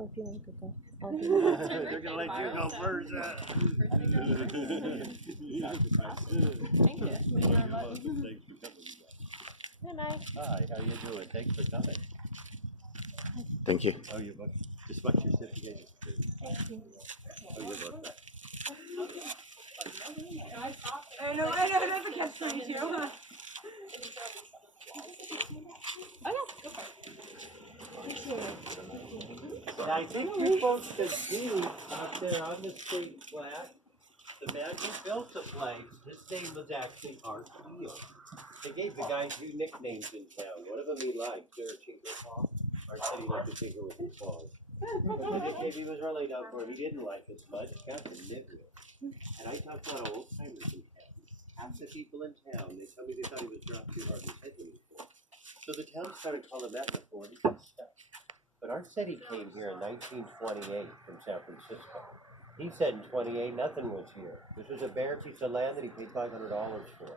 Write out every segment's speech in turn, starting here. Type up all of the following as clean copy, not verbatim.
Or if you want to go. They're gonna let you go first. Thank you. Good night. Hi, how you doing? Thanks for coming. Thank you. Oh, you're welcome. Just watch your certificate. Thank you. Oh, you're welcome. I know, that's a catch 22. Oh yeah, go for it. Appreciate it. Yeah, I think you folks could see out there on the street flat, the man who built the place, his name was actually Art Castillo. They gave the guy 2 nicknames in town. One of them he liked, Tinker Paw. Art said he liked to tinker with his paws. The nickname he was really known for, he didn't like as much, Captain Nitwit. And I talked about old timers in town. Half the people in town, they tell me they thought he was dropped too hard his head when he fell. So the town started calling that in the 40s and stuff. But Art said he came here in 1928 from San Francisco. He said in 28 nothing was here. This was a bare piece of land that he paid $500 for.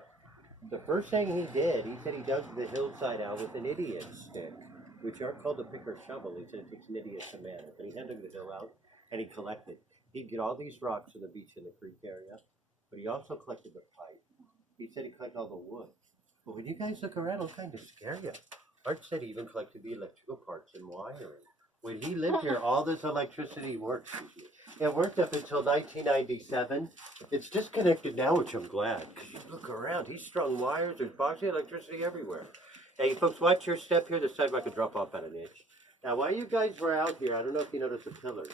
The first thing he did, he said he dug the hillside out with an idiot stick, which are called a pick or shovel. He said it takes an idiot to man it. But he had to dug the hill out and he collected. He'd get all these rocks in the beach in the creek area, but he also collected the pipe. He said he collected all the wood. But when you guys look around, it'll kind of scare you. Art said he even collected the electrical parts and wiring. When he lived here, all this electricity worked. It worked up until 1997. It's disconnected now, which I'm glad, because you look around, he's strung wires, there's boxy electricity everywhere. Hey, folks, watch your step here. The sidewalk could drop off at an inch. Now, while you guys were out here, I don't know if you noticed the pillars.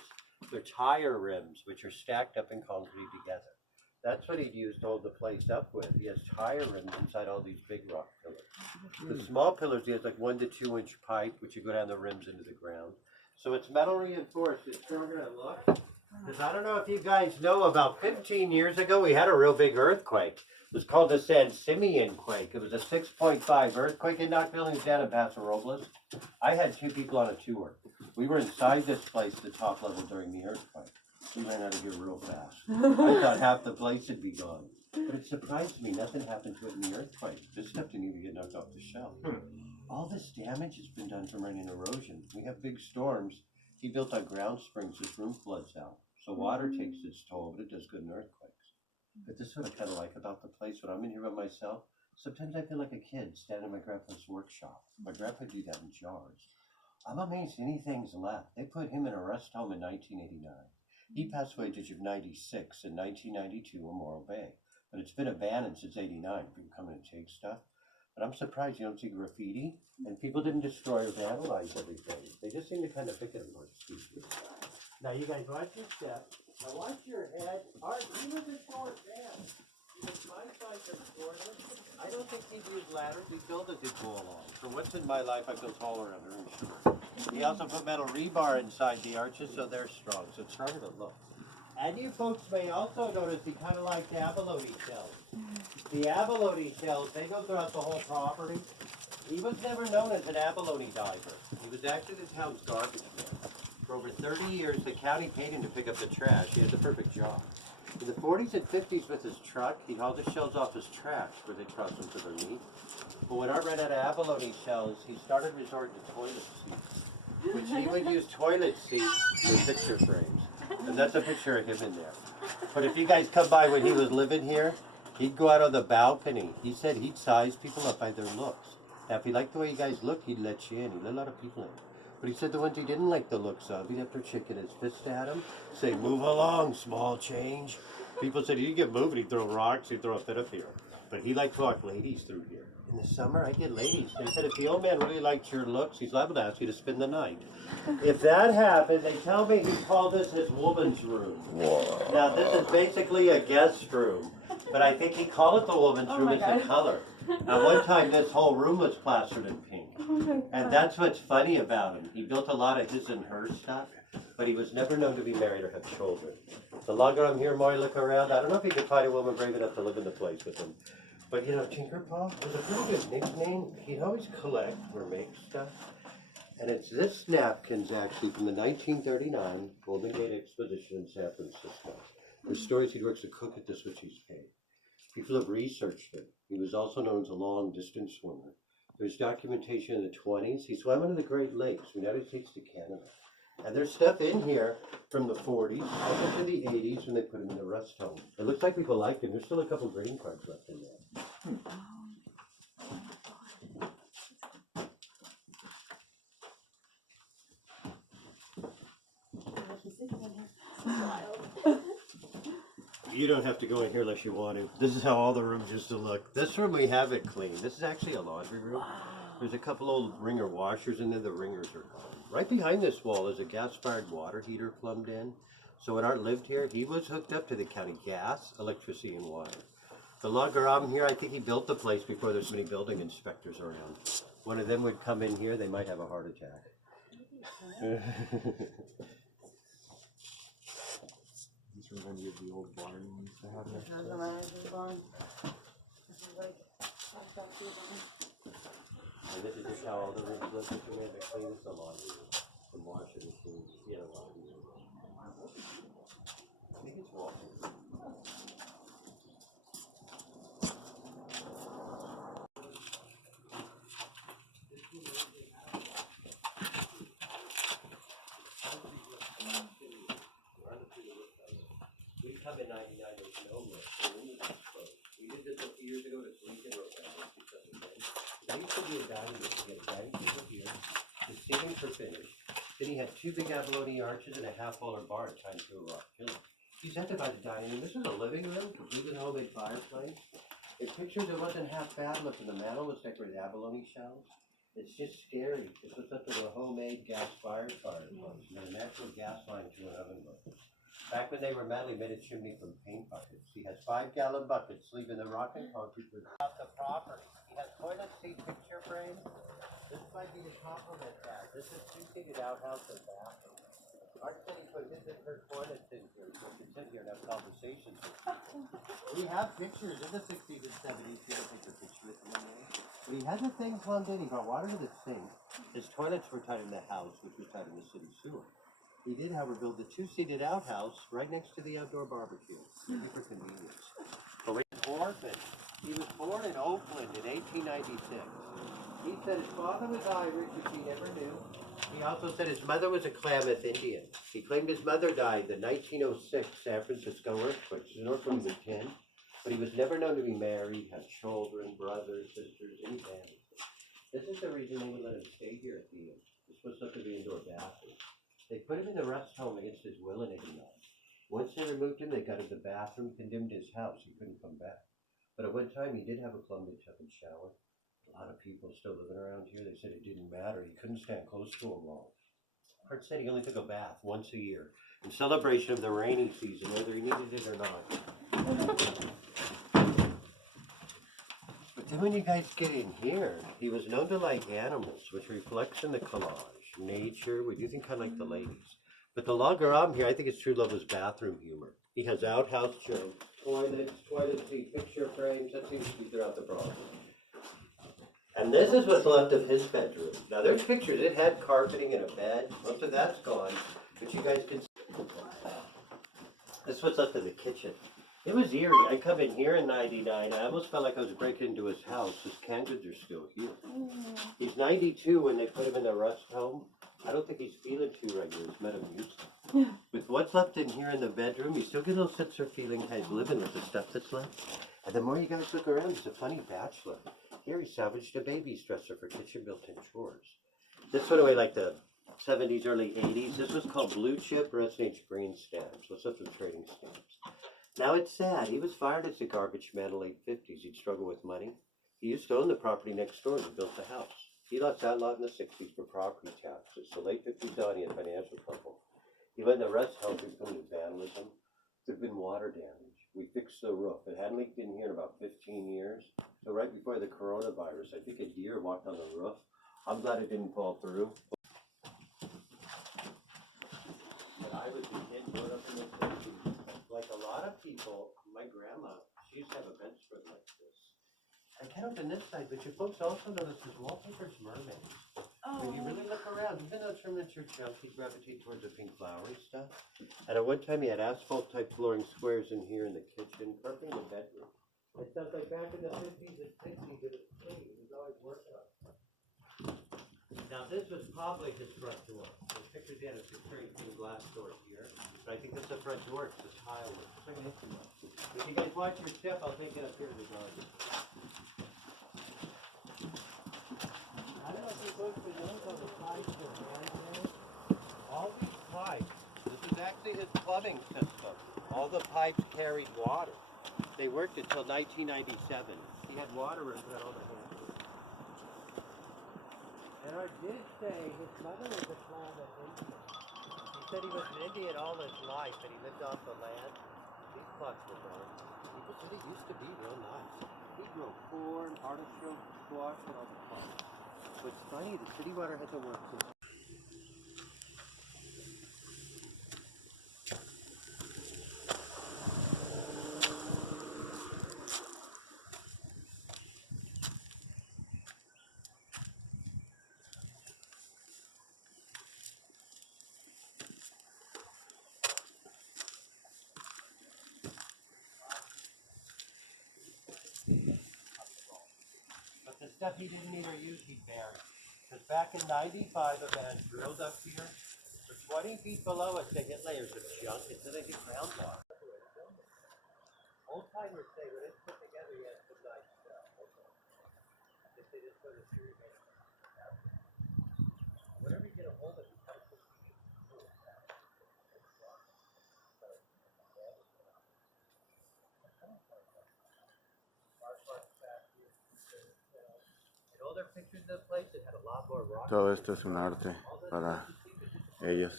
They're tire rims, which are stacked up in concrete together. That's what he'd use to hold the place up with. He has tire rims inside all these big rock pillars. The small pillars, he has like 1 to 2 inch pipe, which you go down the rims into the ground. So it's metal reinforced. It's stronger than it looks. Because I don't know if you guys know, about 15 years ago, we had a real big earthquake. It was called the San Simeon quake. It was a 6.5 earthquake. It knocked buildings down in Paso Robles. I had 2 people on a tour. We were inside this place at the top level during the earthquake. We ran out of here real fast. I thought half the place would be gone. But it surprised me, nothing happened to it in the earthquake. This stuff didn't even get knocked off the shelf. All this damage has been done from rain and erosion. We have big storms. He built on ground springs, his room floods out. So water takes its toll, but it does good in earthquakes. But this is what I kind of like about the place. When I'm in here by myself, sometimes I feel like a kid standing in my grandpa's workshop. My grandpa would do that in jars. I'm amazed anything's left. They put him in a rest home in 1989. He passed away at the age of 96 in 1992 in Morro Bay. But it's been abandoned since 89. People come in and take stuff. But I'm surprised you don't see graffiti. And people didn't destroy or vandalize everything. They just seem to kind of pick it apart. Now you guys watch your step. Now watch your head. Art, he was a short man. He was my size and shorter. I don't think he'd use ladders. He built it to go along. For once in my life, I feel taller under and short. He also put metal rebar inside the arches, so they're strong. So it's stronger to look. And you folks may also notice he kind of like the abalone shells. The abalone shells, they go throughout the whole property. He was never known as an abalone diver. He was actually the town's garbage man. For over 30 years, the county paid him to pick up the trash. He had the perfect job. In the 40s and 50s with his truck, he'd haul the shells off his trash where they toss them to their meat. But when Art ran out of abalone shells, he started resorting to toilet seats, which he would use toilet seats with picture frames. And that's a picture of him in there. But if you guys come by when he was living here, he'd go out on the balcony. He said he'd size people up by their looks. Now, if he liked the way you guys look, he'd let you in. He'd let a lot of people in. But he said the ones he didn't like the looks of, he'd have to chicken his fist at them, say, "Move along, small change." People said he'd get moving, he'd throw rocks, he'd throw a fit up here. But he liked to walk ladies through here. In the summer, I get ladies. They said if the old man really liked your looks, he's liable to ask you to spend the night. If that happened, they tell me he called this his woman's room. Whoa. Now, this is basically a guest room, but I think he called it the woman's room as a color. At one time, this whole room was plastered in pink. And that's what's funny about him. He built a lot of his and her stuff, but he was never known to be married or have children. The longer I'm here, more I look around. I don't know if he could find a woman brave enough to live in the place with him. But you know, Tinkerpaw was a pretty good nickname. He'd always collect or make stuff. And it's this napkin's actually from the 1939 Golden Gate Exposition in San Francisco. There's stories he works to cook at this, which he's paid. People have researched him. He was also known as a long-distance swimmer. There's documentation in the 20s. He swam into the Great Lakes, from the United States to Canada. And there's stuff in here from the 40s up into the 80s when they put them in the rest home. It looks like people liked them. There's still a couple green cards left in there. You don't have to go in here unless you want to. This is how all the rooms used to look. This room we have it clean. This is actually a laundry room. There's a couple old ringer washers in there. The ringers are gone. Right behind this wall is a gas-fired water heater plumbed in. So when Art lived here, he was hooked up to the county gas, electricity, and water. The logaram here, I think he built the place before there's so many building inspectors around. One of them would come in here, they might have a heart attack. This reminds you of the old barn we used to have next to That's us. a man's barn. This is like, And this is just how all the rooms look. If you made it clean, it's a laundry room. From washing machines, you know, laundry room. I think it's walking. We come in 99, there's no roof. We did this a few years ago to Lincoln Road. There used to be a dining room. He had a dining table here. The ceilings were finished. Then he had two big abalone arches and a half-holler bar tied to a rock pillar. He said by the dining room. This is a living room, complete with a homemade fireplace. In pictures, it wasn't half bad looking. The mantel was decorated with abalone shells. It's just scary. This was up to a homemade gas-fired fireplace. And a natural gas line to an oven book. Back when they were metal, he made a chimney from paint buckets. He has 5-gallon buckets, leaving the rock and concrete without the property. He has toilet seat picture frames. This might be a compliment pad. This is 2-seated outhouse and bathroom. Art said he put his and her toilets in here, so we can sit here and have conversations with people. We have pictures in the 60s and 70s. You don't take a picture with him anymore. But he had the thing plumbed in. He brought water to the sink. His toilets were tied in the house, which was tied in the city sewer. He did, however, build the 2-seated outhouse right next to the outdoor barbecue, maybe for convenience. But when he was orphaned, he was born in Oakland in 1896. He said his father was Irish, which he never knew. He also said his mother was a Klamath Indian. He claimed his mother died the 1906 San Francisco earthquake. She was an orphan when he was 10, but he was never known to be married, have children, brothers, sisters, any family. This is the reason they would let him stay here at the inn. This was supposed to be indoor bathroom. They put him in the rest home against his will in 89. Once they removed him, they gutted the bathroom, condemned his house. He couldn't come back. But at one time, he did have a plumbed tub and shower. A lot of people still living around here, they said it didn't matter. He couldn't stand close to them long. Art said he only took a bath once a year in celebration of the rainy season, whether he needed it or not. But then when you guys get in here, he was known to like animals, which reflects in the collage. Nature, we do think kind of like the ladies. But the logaram here, I think his true love was bathroom humor. He has outhouse jokes, toilets, toilet seat picture frames, that seems to be throughout the property. And this is what's left of his bedroom. Now there's pictures, it had carpeting and a bed, most of that's gone, but you guys can see. This is what's left of the kitchen. It was eerie. I come in here in 99, I almost felt like I was breaking into his house. His canned goods are still here. He's 92 when they put him in the rest home. I don't think he's feeling too regular. He's Metamucil. With what's left in here in the bedroom, you still get a little sense of feeling kind of living with the stuff that's left. And the more you guys look around, he's a funny bachelor. Here he salvaged a baby stresser for kitchen built-in chores. This went away like the 70s, early 80s. This was called Blue Chip or S&H Green Stamps. What's up with trading stamps? Now it's sad. He was fired as a garbage man in the late 50s. He'd struggle with money. He used to own the property next door and he built the house. He lost that lot in the 60s for property taxes. So late 50s on, he had financial trouble. He let the rest help him come to vandalism. There'd been water damage. We fixed the roof. It hadn't leaked in here in about 15 years. So right before the coronavirus, I think a deer walked on the roof. I'm glad it didn't fall through. But I was a kid growing up in the 60s. Like a lot of people, my grandma, she used to have a bedspread like this. I can't open this side, but you folks also notice this wallpaper's mermaids. When you really look around, even though it's furniture junk, he'd gravitate towards the pink flowery stuff. And at one time, he had asphalt-type flooring squares in here in the kitchen, carpeting the bedroom. It sounds like back in the 50s and 60s, it was clean. He was always working on it. Now this was probably his front door. The pictures he had a 6-18 glass door here, but I think that's the front door. It's the tile. It's like an instrument. If you guys watch your step, I'll take it up here to the garden. I don't know if you're going to notice on the pipes or hands there. All these pipes. This is actually his plumbing system. All the pipes carried water. They worked until 1997. He had water running through all the hands. And I did say his mother was a climate Indian. He said he was an Indian all his life, and he lived off the land. These plots were gone. People said he used to be real nice. He grew corn, artichoke, squash, and all the plots. But it's funny, the city water hasn't worked since. But the stuff he didn't need or use, he buried. Because back in 95, a man drilled up here for 20 feet below us to hit layers of junk until they get groundwater. Old timers say when it's put together, you have some nice stuff. If they just put a series of whatever you get a hold of, you kind of put and all their pictures of the place, it had a lot more rock. Todo esto es un arte para ellos.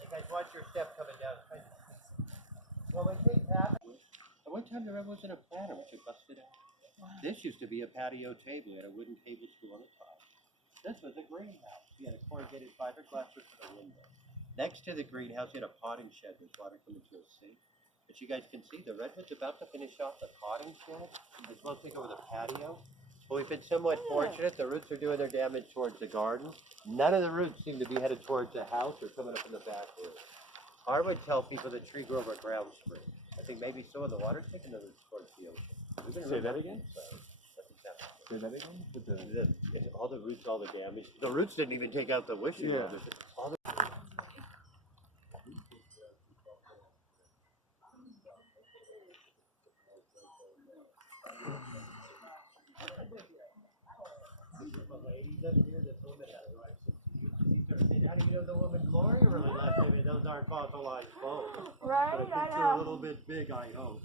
You guys watch your step coming down. Well, when things happen, at one time there wasn't a planter, which it busted out. This used to be a patio table. It had a wooden table stool on the top. This was a greenhouse. You had a corrugated fiberglass roof for the window. Next to the greenhouse, you had a potting shed with water coming to a sink. But you guys can see the redwood's about to finish off the potting shed, as well as take over the patio. Well, we've been somewhat fortunate. The roots are doing their damage towards the garden. None of the roots seem to be headed towards the house or coming up in the back room. I would tell people the tree grew over a ground spring. I think maybe some of the water's taking the roots towards the ocean. Say that again? Say that again? It's all the roots, all the damage. The roots didn't even take out the wishes. Yeah. All the ladies up here, this woman had a right to how do you know the woman Gloria really liked maybe those aren't fossilized bones. Right, But I think I they're a know. little bit big, I hope.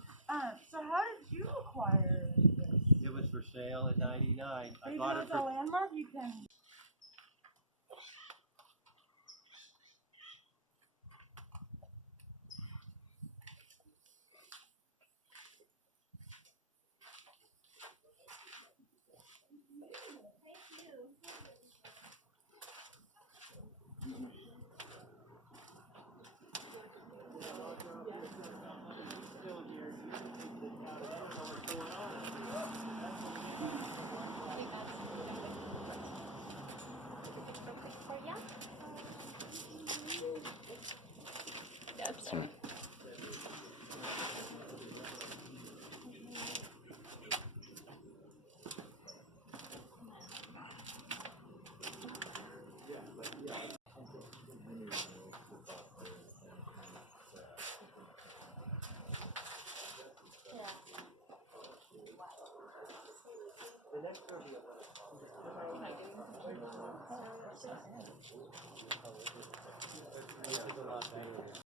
So how did you acquire this? It was for sale at 99. I Even bought though it it's a for landmark, you can